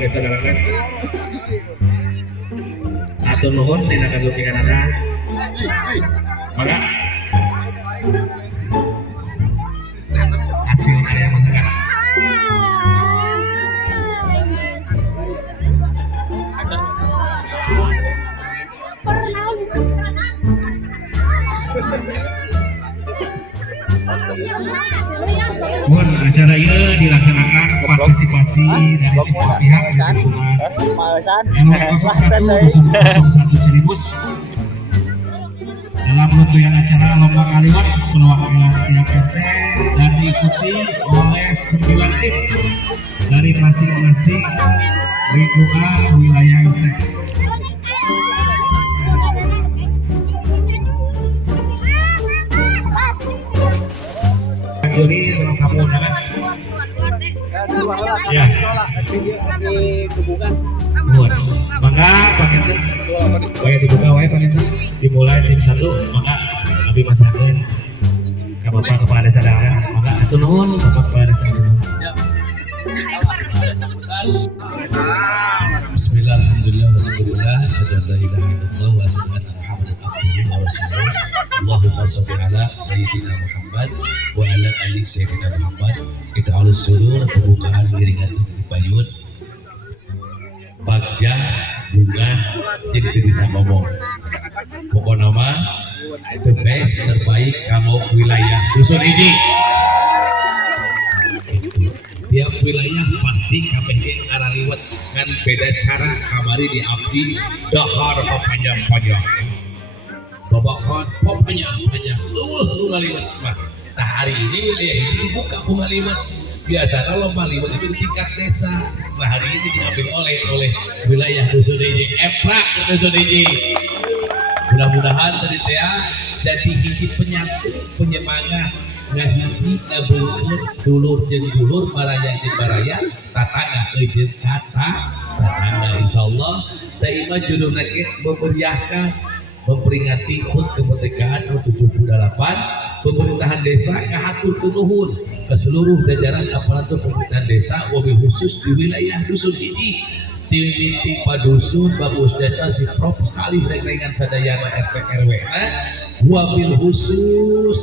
kepala desa Dalangan. Atur nuhun dina kasukinganana. Mangga hasil karya masyarakat. Mohon acara ini dilaksanakan partisipasi dari semua pihak di lingkungan RW 01 Cilibus dalam rangkaian acara lomba ngaliwat perwakilan tiap RT dan diikuti oleh 9 tim dari masing-masing lingkungan wilayah RT. Juri sama kamu undangan. Ya. Buat. Maka paniten bae dibuka wae paniten dimulai tim 1 maka abi masakeun ka Bapak Kepala Desa Dalangan. Maka atuh nuhun Bapak Kepala Desa Dalangan. Bismillah, alhamdulillah, wassallallahu ala illallah wa sallallahu Muhammadan abduhu wa rasuluh. Allahumma shalli ala sayyidina Muhammad wa ala ali sayyidina Muhammad. Kita halus surur pembukaan giringan di payun. Bagja bunga jadi bisa ngomong. Pokoknya nama the best terbaik kamu wilayah dusun ini. Tiap wilayah pasti kabeh ngaraliwat kan beda cara kamari di abdi dahar panjang-panjang babakan panjang-panjang lu ngaliwat mah nah hari ini wilayah ini dibuka ngaliwat biasanya lomba liwat itu di tingkat desa nah hari ini diambil oleh wilayah dusun ini eprak ke dusun ini mudah-mudahan tadi teh jadi hiji penyemangat ngahiji ngabungkeun dulur jeung dulur baraya jeung baraya tatangga jeung tatangga insyaallah teh mah judulna ge memeriahkan memperingati HUT kemerdekaan tahun 78 pemerintahan desa ngahaturkeun nuhun ke seluruh jajaran aparatur pemerintahan desa wabil khusus di wilayah dusun hiji tim padusun bagus data si prop sekali rekengan sadayana RT RW wabil khusus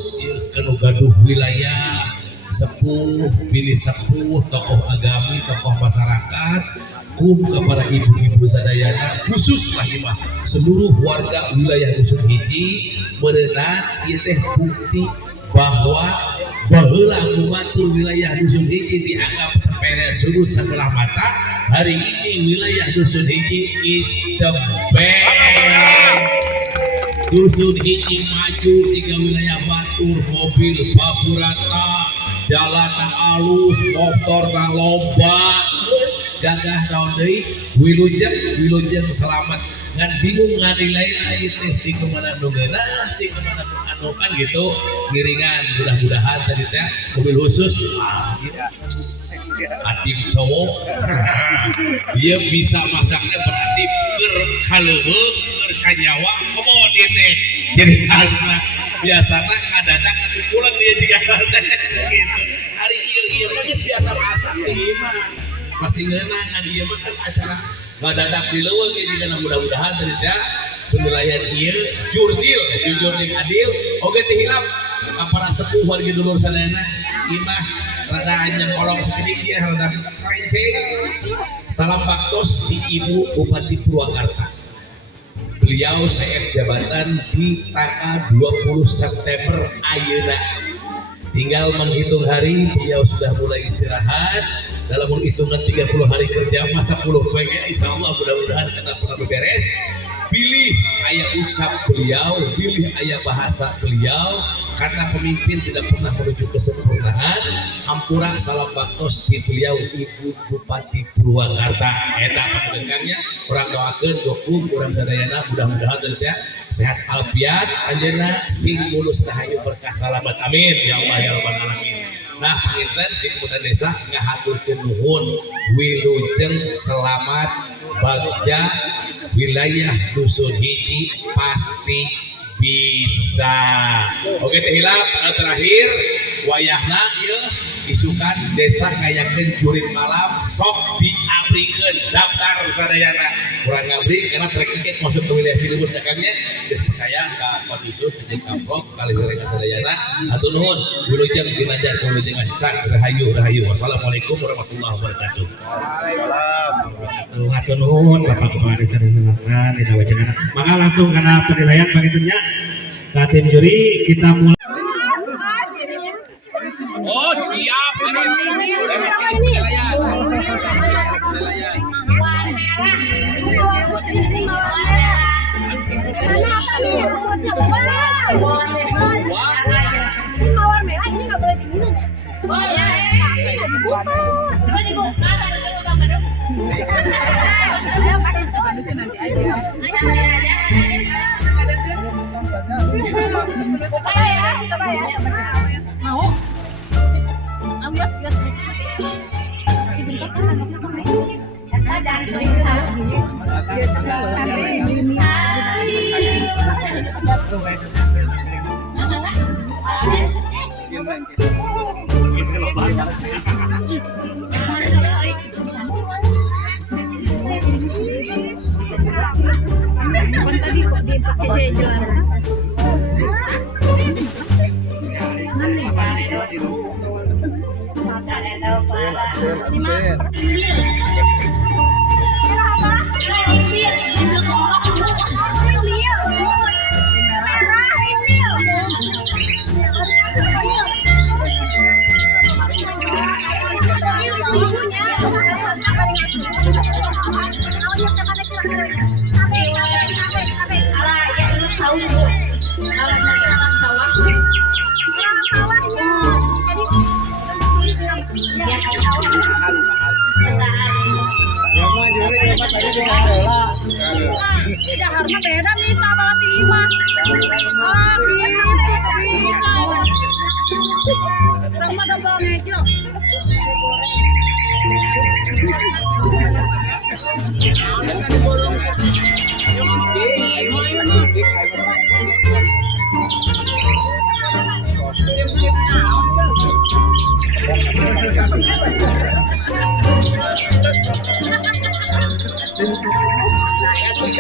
kanu gaduh wilayah sepuh pilih sepuh tokoh agami tokoh masyarakat kum kepada ibu-ibu sadayana khusus lah seluruh warga wilayah dusun hiji merenat ieu teh bukti bahwa baheula lumatur wilayah dusun hiji dianggap sepele sudut sebelah mata hari ini wilayah dusun hiji is the best. Dusun hiji maju tiga wilayah batur mobil baburata jalan alus motor lomba terus gagah naon deui wilujeng selamat ngan bingung nganilaina ieu teh ti kemana nu geunah ti kemana nu anu kan gitu giringan mudah-mudahan tadi teh mobil khusus adib cowok dia bisa masaknya berarti keur kaleuweung keur kanyawa komo dia teh jadi asna biasana ngadadak atuh pulang dia juga gitu hari ieu mah geus biasa masak ieu mah masih ngeunang kan ieu mah kan acara ngadadak di leuweung ieu juga mudah-mudahan tadi teh penilaian ieu jurdil jujur jeung adil oge teh hilap ka para sepuh wargi dulur sadayana ieu mah rada nyengkolong sedikit ya rada renceng salam baktos di Ibu Bupati Purwakarta beliau seet jabatan di tanggal 20 September ayeuna tinggal menghitung hari beliau sudah mulai istirahat dalam hitungan 30 hari kerja masa 10 PG insyaallah mudah-mudahan karena pernah beres pilih ayat ucap beliau pilih ayat bahasa beliau karena pemimpin tidak pernah menuju kesempurnaan hampura salam baktos di beliau Ibu Bupati Purwakarta eta pangdengkannya orang doakeun dukung urang sadayana mudah-mudahan teh sehat alfiat anjeunna sing mulus rahayu berkah salamet amin ya Allah ya rabbal alamin. Nah panginten di Kemudian Desa ngahaturkeun nuhun wilujeng selamat bagja wilayah dusun hiji pasti bisa. Oke teh hilap terakhir wayahna ieu isukan desa ngayakeun jurit malam sok di abrikeun daftar sadayana kurang ngabri karena trek tiket masuk ke wilayah Cilebur dagangnya geus percaya ka Padisud jeung Kaprok kali mereka sadayana atur nuhun wilujeng pinajar kawilujengan can rahayu wassalamualaikum warahmatullahi wabarakatuh. Atur nuhun Bapak Kepala Desa Desa Dina Wajanana. Maka langsung karena penilaian bagitunya ke tim juri kita mulai. Oh siap penilaian. Mawar merah ini nggak boleh diminum ya? Boleh. Tapi nggak dibuka. Coba dibuka, ada coba bang Badung. Ayo kasih soal nanti aja. Buka ya, coba ya. Mau? Ambios aja. Dibungkus ya sangkapnya tuh. Jangan diperiksa. Absen. Jakarta beda nih sama Lima. Orang ada bawang hijau.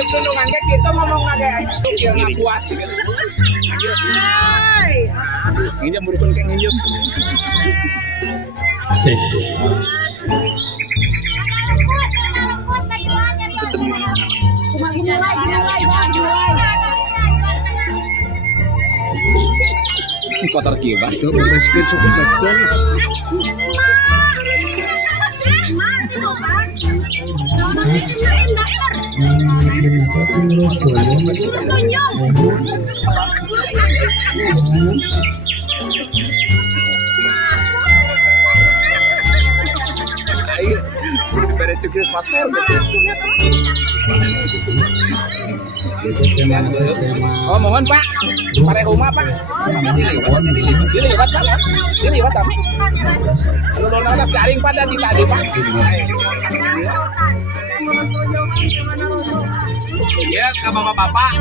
Tulungan kita ngomong agak yang puas gitu. Nginjam burukan kayak nginjam. Cek. Kotor kieu tuh bereskeun suku bereskeun. Ayo, beres cukup pasar. Oh mohon Pak, pare rumah Pak. Diliwat Pak. Diliwat Pak. Lu nanas garing pada di tadi Pak. Ya, ke bapak-bapak,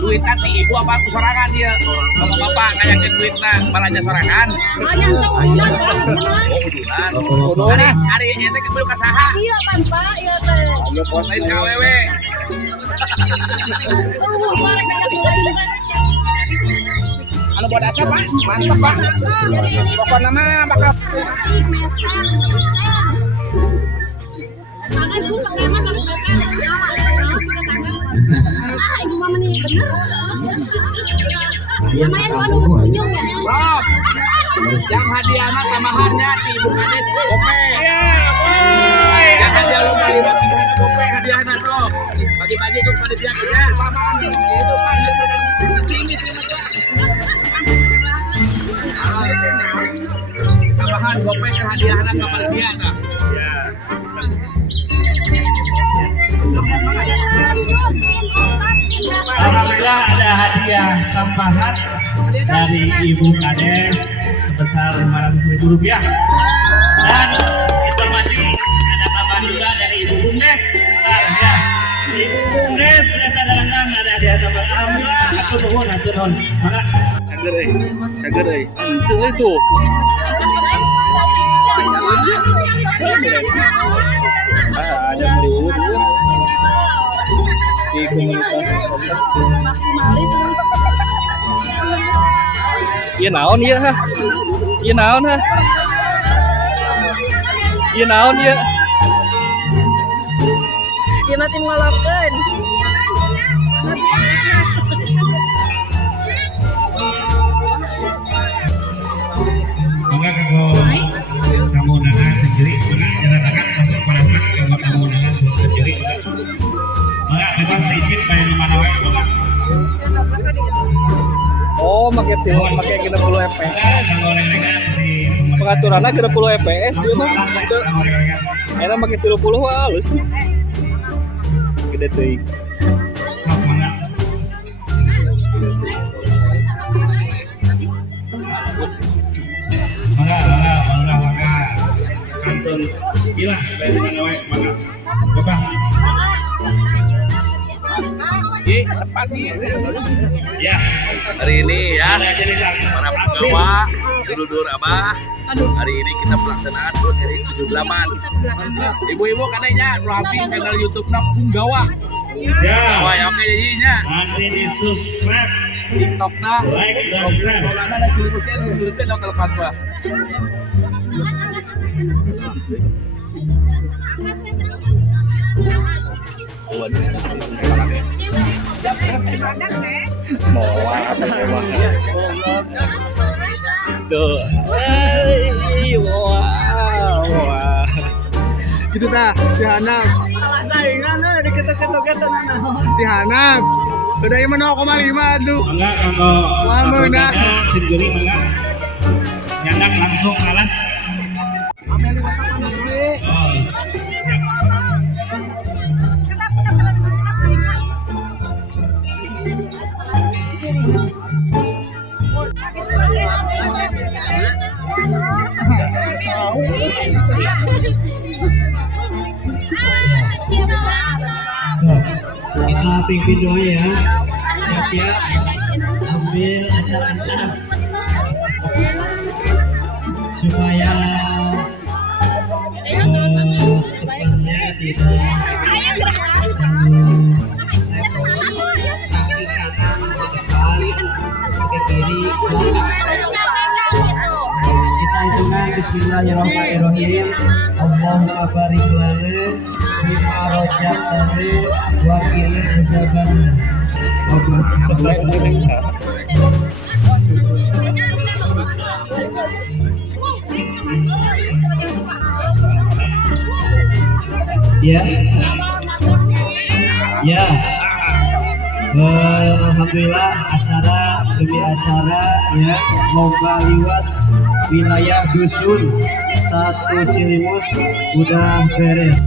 duitnya ti ibu apa aku sorangan dia. Kalau bapak kayaknya duitnya balanja sorangan. Udunan. Hari ini teh kudu ka saha? Iya kan Pak, iya teh. Ayo posain ka awewe. Anu buat asa Pak, mantap Pak. Pokoknya mah bakal ibu mama nih bener. Lumayan anu kunjung ya. Rob, yang hadiahnya tambahannya di Ibu Kades gope. Jangan jangan lupa libat di sana gope hadiahnya Rob. Bagi-bagi tuh pada pihak ya. Itu Pak, sini tambahan gope ke hadiahnya ke panitia. Ya. Alhamdulillah ada hadiah tambahan dari Ibu Kades sebesar Rp500.000 dan informasi ada tambahan juga dari Ibu Bumdes. Ya, Ibu Bumdes Desa Dalangan ada hadiah tambahan. Alhamdulillah, atur nuhun. Maka cager euy. Henteu euy tuh. Ada meriwut dulu di komunitas Maksimalis. iya naon ya iya naon ha iya naon ya Dia mati ngolokkeun. Maka kalau kamu undangan sendiri, maka nyatakan masuk pada saat kalau kamu undangan sendiri, maka bebas izin bayar mana wae, maka oh make 30 fps kalau orang-orang di pengaturannya 30 fps gitu mah kalau orang-orang enak make 30 halus gede teuing sok maka kantun gila bayar mana wae, maka bebas. sepati Ya, hari ini ya ada jenis para penggawa dulur abah hari ini kita pelaksanaan dari 78 ibu-ibu katanya rapi channel YouTube na penggawa siap. yang oke jadinya Nanti di subscribe, TikTok na like dan share. karena ada cilutin dong kelepas bah mau apa tuh wow gitu ta dihanap saingan diketok-ketok dihanap udah yang 0,5 tuh Enggak, kalau Wah, satu Muna. dada, tim juri enggak nyandak langsung alas. Oh, so, kita pimpin doa ya. Siap-siap. Ambil acak-acak supaya depannya tidak kaki kanan ke depan, kaki kiri ke belakang. Kita hitungan Bismillahirrahmanirrahim. Allahumma barik lana bima rajabtana wa qina adzabana. Ya, ya. Alhamdulillah acara demi acara ya lomba liwat wilayah dusun 1 Cilimus udah beres.